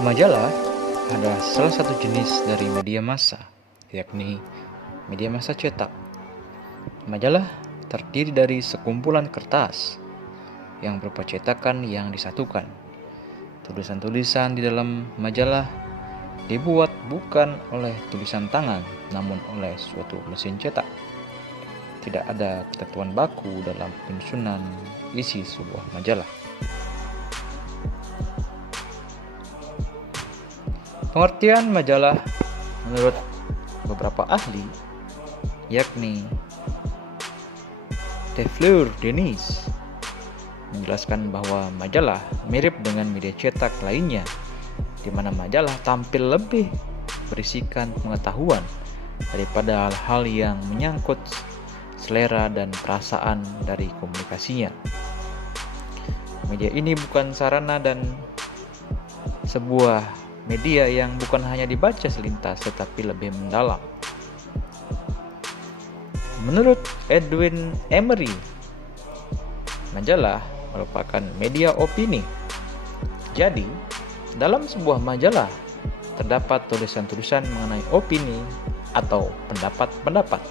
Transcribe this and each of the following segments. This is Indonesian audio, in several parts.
Majalah adalah salah satu jenis dari media massa, yakni media massa cetak. Majalah terdiri dari sekumpulan kertas yang berupa cetakan yang disatukan. Tulisan-tulisan di dalam majalah dibuat bukan oleh tulisan tangan, namun oleh suatu mesin cetak. Tidak ada ketentuan baku dalam penyusunan isi sebuah majalah. Pengertian majalah menurut beberapa ahli, yakni Tefleur Denis, menjelaskan bahwa majalah mirip dengan media cetak lainnya, di mana majalah tampil lebih berisikan pengetahuan daripada hal-hal yang menyangkut selera dan perasaan dari komunikasinya. Media ini bukan sarana dan sebuah media yang bukan hanya dibaca selintas tetapi lebih mendalam. Menurut Edwin Emery, majalah merupakan media opini. Jadi, dalam sebuah majalah terdapat tulisan-tulisan mengenai opini atau pendapat-pendapat.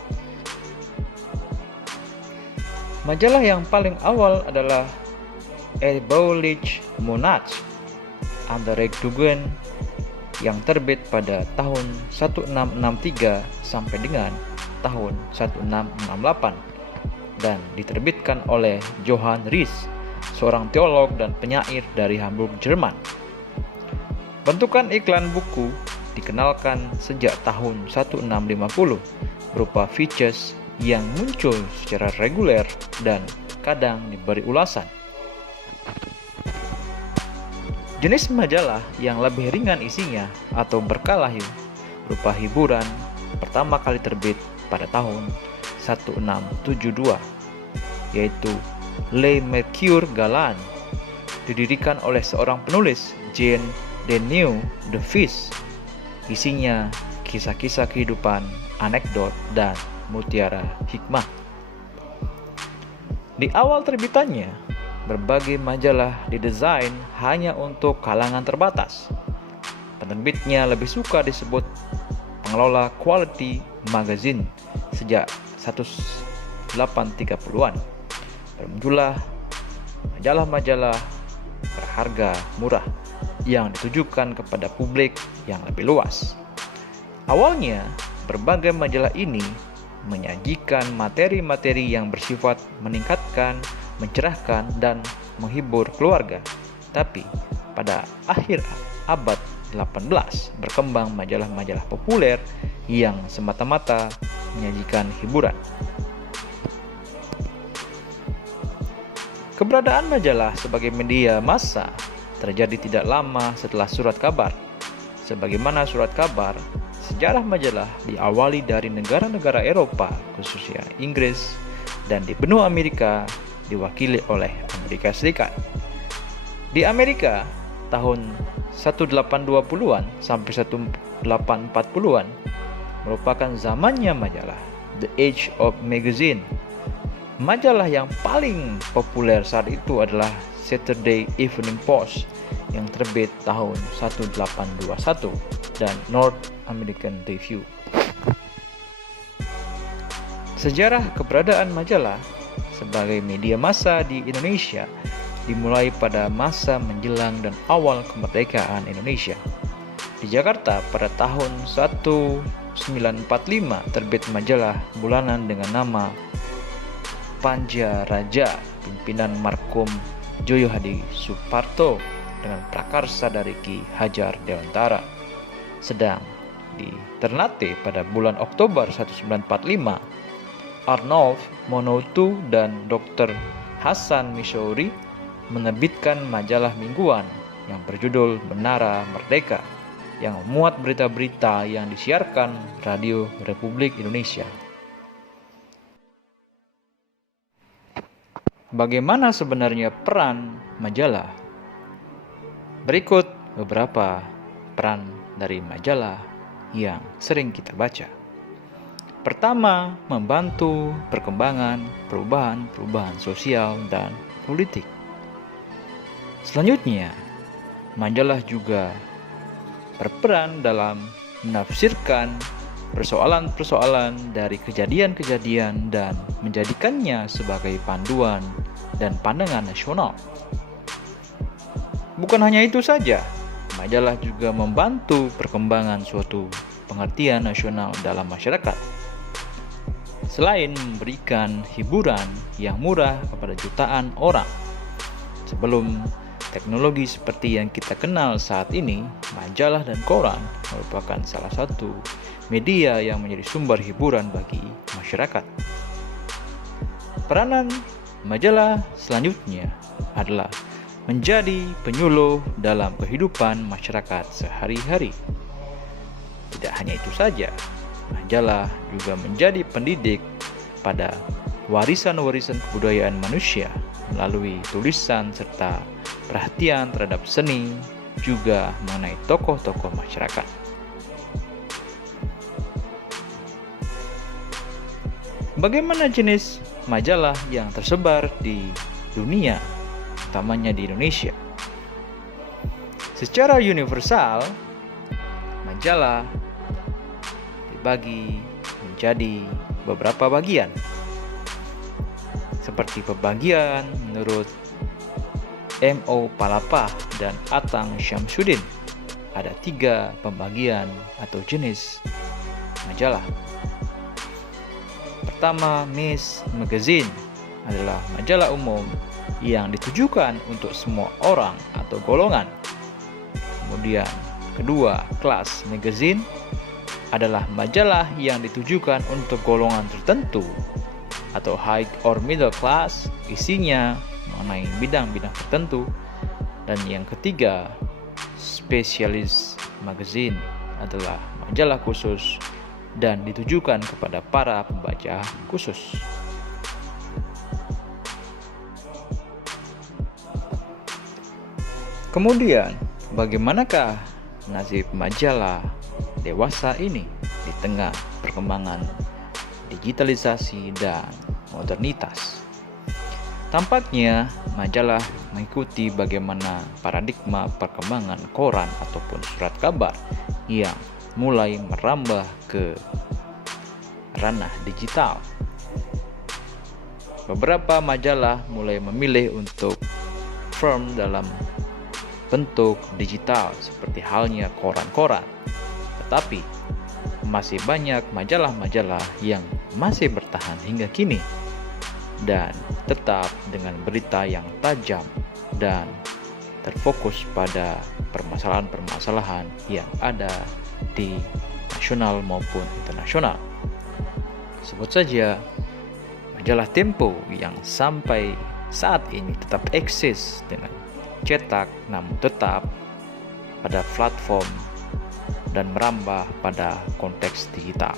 Majalah yang paling awal adalah Erbauliche Monat Anderegdugen yang terbit pada tahun 1663 sampai dengan tahun 1668 dan diterbitkan oleh Johann Ries, seorang teolog dan penyair dari Hamburg, Jerman. Bentukan iklan buku dikenalkan sejak tahun 1650 berupa features yang muncul secara reguler dan kadang diberi ulasan. Jenis majalah yang lebih ringan isinya atau berkalahi berupa hiburan pertama kali terbit pada tahun 1672, yaitu Le Mercure Galant, didirikan oleh seorang penulis, Jean Denis de Vries. Isinya kisah-kisah kehidupan, anekdot, dan mutiara hikmah. Di awal terbitannya, berbagai majalah didesain hanya untuk kalangan terbatas. Penerbitnya lebih suka disebut pengelola quality magazine sejak 1830-an. Bermuncullah majalah-majalah berharga murah yang ditujukan kepada publik yang lebih luas. Awalnya, berbagai majalah ini menyajikan materi-materi yang bersifat meningkatkan, mencerahkan, dan menghibur keluarga. Tapi pada akhir abad 18 berkembang majalah-majalah populer yang semata-mata menyajikan hiburan. Keberadaan majalah sebagai media massa terjadi tidak lama setelah surat kabar. Sebagaimana surat kabar, sejarah majalah diawali dari negara-negara Eropa, khususnya Inggris, dan di benua Amerika diwakili oleh Amerika Serikat. Di Amerika, tahun 1820-an sampai 1840-an merupakan zamannya majalah, The Age of Magazine. Majalah yang paling populer saat itu adalah Saturday Evening Post yang terbit tahun 1821 dan North American Review. Sejarah keberadaan majalah sebagai media massa di Indonesia dimulai pada masa menjelang dan awal kemerdekaan Indonesia. Di Jakarta pada tahun 1945 terbit majalah bulanan dengan nama Panja Raja, pimpinan marhum Joyo Hadi Suparto dengan prakarsa dari Ki Hajar Dewantara. Sedang di Ternate pada bulan Oktober 1945, Arnold Monotu dan Dr. Hasan Missouri menerbitkan majalah mingguan yang berjudul Menara Merdeka yang memuat berita-berita yang disiarkan Radio Republik Indonesia. Bagaimana sebenarnya peran majalah? Berikut beberapa peran dari majalah yang sering kita baca. Pertama, membantu perkembangan perubahan sosial dan politik. Selanjutnya, majalah juga berperan dalam menafsirkan persoalan-persoalan dari kejadian-kejadian dan menjadikannya sebagai panduan dan pandangan nasional. Bukan hanya itu saja, majalah juga membantu perkembangan suatu pengertian nasional dalam masyarakat. Selain memberikan hiburan yang murah kepada jutaan orang, sebelum teknologi seperti yang kita kenal saat ini, majalah dan koran merupakan salah satu media yang menjadi sumber hiburan bagi masyarakat. Peranan majalah selanjutnya adalah menjadi penyuluh dalam kehidupan masyarakat sehari-hari. Tidak hanya itu saja, majalah juga menjadi pendidik pada warisan-warisan kebudayaan manusia melalui tulisan serta perhatian terhadap seni, juga mengenai tokoh-tokoh masyarakat. Bagaimana jenis majalah yang tersebar di dunia, utamanya di Indonesia? Secara universal, majalah dibagi menjadi beberapa bagian. Seperti pembagian menurut M.O. Palapa dan Atang Syamsuddin, ada 3 pembagian atau jenis majalah. Pertama, Mass Magazine adalah majalah umum yang ditujukan untuk semua orang atau golongan. Kemudian, kedua, Class Magazine adalah majalah yang ditujukan untuk golongan tertentu atau high or middle class, isinya mengenai bidang-bidang tertentu. Dan yang ketiga, Specialist Magazine adalah majalah khusus dan ditujukan kepada para pembaca khusus. Kemudian, bagaimanakah nasib majalah dewasa ini di tengah perkembangan digitalisasi dan modernitas? Tampaknya majalah mengikuti bagaimana paradigma perkembangan koran ataupun surat kabar yang mulai merambah ke ranah digital. Beberapa majalah mulai memilih untuk firm dalam bentuk digital seperti halnya koran-koran. Tetapi masih banyak majalah-majalah yang masih bertahan hingga kini dan tetap dengan berita yang tajam dan terfokus pada permasalahan-permasalahan yang ada di nasional maupun internasional. Sebut saja majalah Tempo yang sampai saat ini tetap eksis dengan cetak namun tetap pada platform dan merambah pada konteks digital.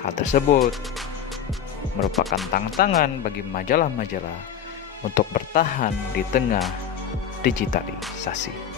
Hal tersebut merupakan tantangan bagi majalah-majalah untuk bertahan di tengah digitalisasi.